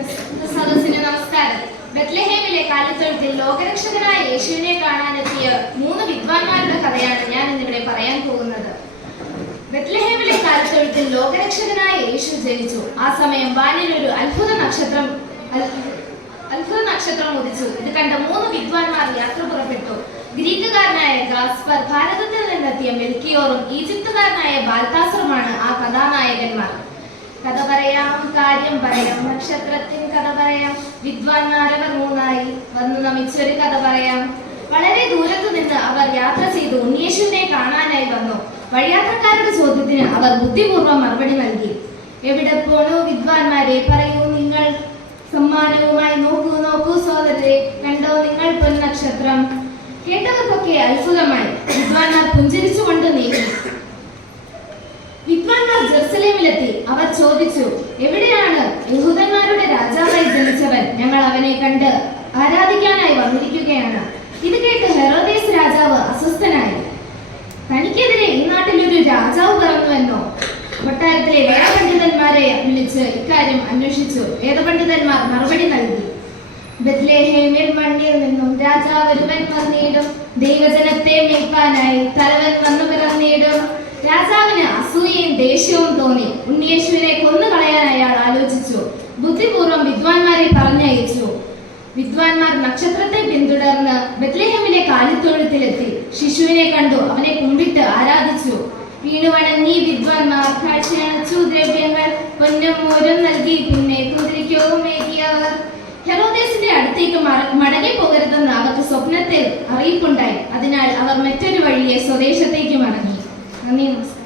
സദസ്സിന് നമസ്കാരം. ബത്ലഹേമിലെ കാലിത്തൊഴുത്തിൽ ലോകരക്ഷകനായ യേശുവിനെ കാണാനെത്തിയ 3 വിദ്വാൻമാരുടെ കഥയാണ് ഞാൻ ഇന്നിവിടെ പറയാൻ പോകുന്നത്. ബത്ലഹേമിലെ കാലിത്തൊഴുത്തിൽ ലോകരക്ഷകനായ യേശു ജനിച്ചു. ആ സമയം വാനിൽ ഒരു അത്ഭുത നക്ഷത്രം ഉദിച്ചു. ഇത് കണ്ട 3 വിദ്വാൻമാർ യാത്ര പുറപ്പെട്ടു. ഗ്രീക്കുകാരനായ ഗാസ്പർ, ഭാരതത്തിൽ നിന്നെത്തിയ മെൽക്കിയോറും ഈജിപ്തുകാരനായ ബാൽത്താസറുമാണ് ആ കഥാനായകന്മാർ. കഥ പറയാം, കാര്യം പറയാം, നക്ഷത്രത്തിൻ കഥ പറയാം. വിദ്വാൻമാരവർ 3ആയി വന്നു നമിച്ചൊരു കഥ പറയാം. വളരെ ദൂരത്തു നിന്ന് അവർ യാത്ര ചെയ്തു ഉണ്ണിയേശുവിനെ കാണാനായി വന്നു. വഴിയാത്രക്കാരുടെ ചോദ്യത്തിന് അവർ ബുദ്ധിപൂർവ്വം മറുപടി നൽകി. എവിടെ പോണു വിദ്വാൻമാരെ, പറയൂ നിങ്ങൾ. സമ്മാനവുമായി നോക്കൂ നോക്കൂ സോദരരെ, കണ്ടോ നിങ്ങൾ പൊന്നക്ഷത്രം. കേട്ടവർക്കൊക്കെ അത്ഭുതമായി. വിദ്വാൻമാർ പുഞ്ചിരിച്ചുകൊണ്ട് നീങ്ങി. വിദ്വാൻമാർ ജെറുസലേമിലെത്തി. അവർ ചോദിച്ചു, എവിടെയാണ് യഹൂദന്മാരുടെ രാജാവായി ജനിച്ചവൻ? ഞങ്ങൾ അവനെ കണ്ട് ആരാധിക്കാനായി വന്നിരിക്കുകയാണ്. ഇത് കേട്ട് ഹെറോദേസ് രാജാവ് അസ്വസ്ഥനായി. തനിക്കെതിരെ ഈ നാട്ടിലൊരു രാജാവ് പിറന്നുവെന്നോ? കൊട്ടാരത്തിലെ വേദപണ്ഡിതന്മാരെ വിളിച്ച് ഇക്കാര്യം അന്വേഷിച്ചു. വേദപണ്ഡിതന്മാർ മറുപടി നൽകി. ബത്ലഹേമിൽ മണ്ണിൽ നിന്നും രാജാവൊരുവൻ വന്നിടും, ദൈവജനത്തെ മേയ്പ്പാനായി തലവൻ വന്നു പിറന്നിടും. രാജാവിന് അസൂയയും ദേഷ്യവും തോന്നി. ഉണ്ണിയേശുവിനെ കൊന്നുകളയാൻ അയാൾ ആലോചിച്ചു. ബുദ്ധിപൂർവ്വം വിദ്വാൻമാരെ പറഞ്ഞയച്ചു. വിദ്വാൻമാർ നക്ഷത്രത്തെ പിന്തുടർന്ന് ബത്ലഹേമിലെ കാലിത്തൊഴുത്തിലെത്തി. ശിശുവിനെ കണ്ടു. അവനെ കുമ്പിട്ട് ആരാധിച്ചു. വീണുവണങ്ങി വിദ്വാൻമാർ കാഴ്ചയണച്ചു ദ്രവ്യങ്ങൾ, പൊന്നും മോരും നൽകി പിന്നെ കുതിരയ്ക്കവും ഏകിയവർ. ഹെറോദേസിന്റെ അടുത്തേക്ക് മടങ്ങി പോകരുതെന്ന് അവർക്ക് സ്വപ്നത്തിൽ അറിയിപ്പുണ്ടായി. അതിനാൽ അവർ മറ്റൊരു വഴിയെ സ്വദേശത്തേക്ക് മടങ്ങി. നന്ദി, നമസ്കാരം.